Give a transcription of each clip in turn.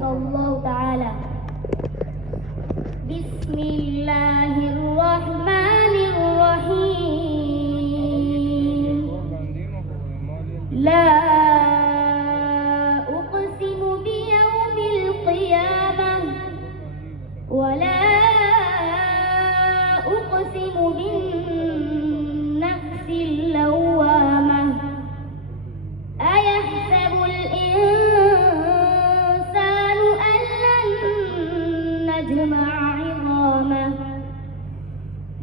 حفظه الله تعالى. بسم الله الرحمن الرحيم. لا أقسم بيوم القيامة ولا أقسم بالنفس اللوامة. أيحسب الإنسان أن لن نجمع عظامه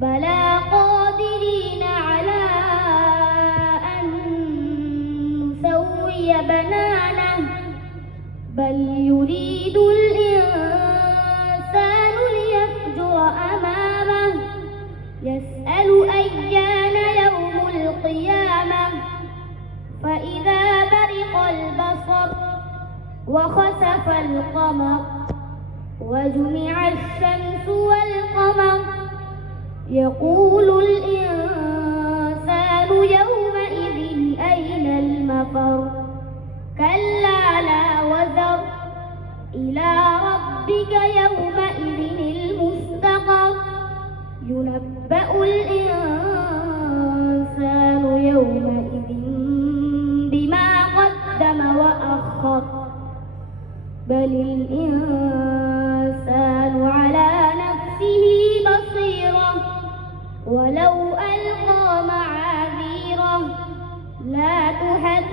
بلى قادرين على أن نسوي بنانه بل يريد الإنسان ليفجر أمامه يسأل أيان يوم القيامة فإذا برق البصر وخسف القمر وجمع الشمس والقمر يقول الإنسان يومئذ أين المفر كلا لا وزر إلى ربك يومئذ المستقر ينبأ الإنسان يومئذ بما قدم وأخر بل الإنسان على نفسه بصيرة ولو ألقى معاذيره لا تحرك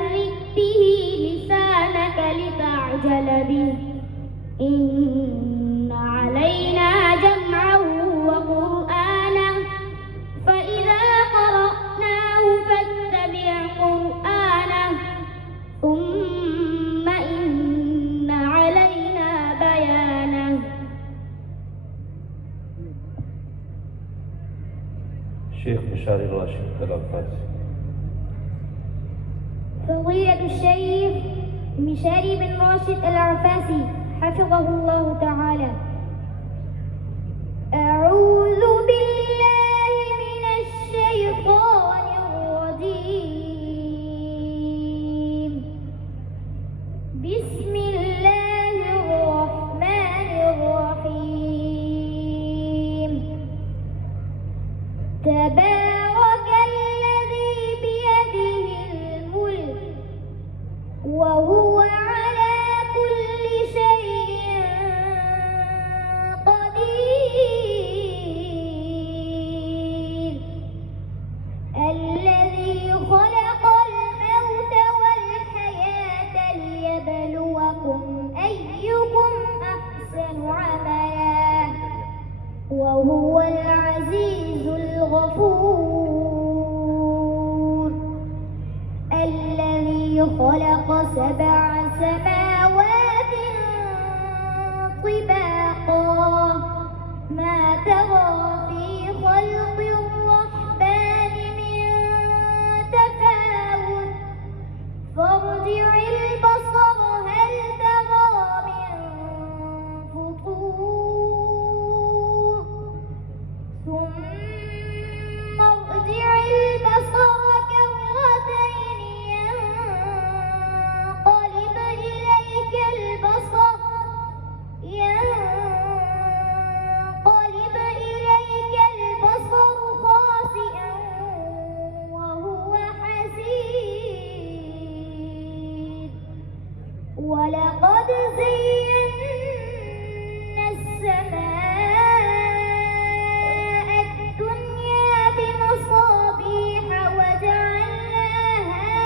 به لسانك لتعجل به إن علينا جمعه وقرآنه فإذا قرأناه فاتبع قرآنه ثم إن علينا بيانه. شيخ مشاري الراشد الأنفاسي. فضيلة الشيخ مشاري بن راشد العفاسي حفظه الله تعالى. أعوذ بالله من الشيطان الرجيم. بسم الله الرحمن الرحيم. تبارك الذي بيده الملك وهو على كل شيء قدير الذي خلق الموت والحياة ليبلوكم أيكم أحسن عملا وهو العزيز الغفور الذي خلق 7 سماوات طباقا ما ترى في خلق الرحمن من تفاوت فارجع البصر هل ترى من فطور ثم ارجع البصر كرتين ينقلب إليك البصر خاسئا وهو حسير ولقد زينا السماء الدنيا بمصابيح وجعلناها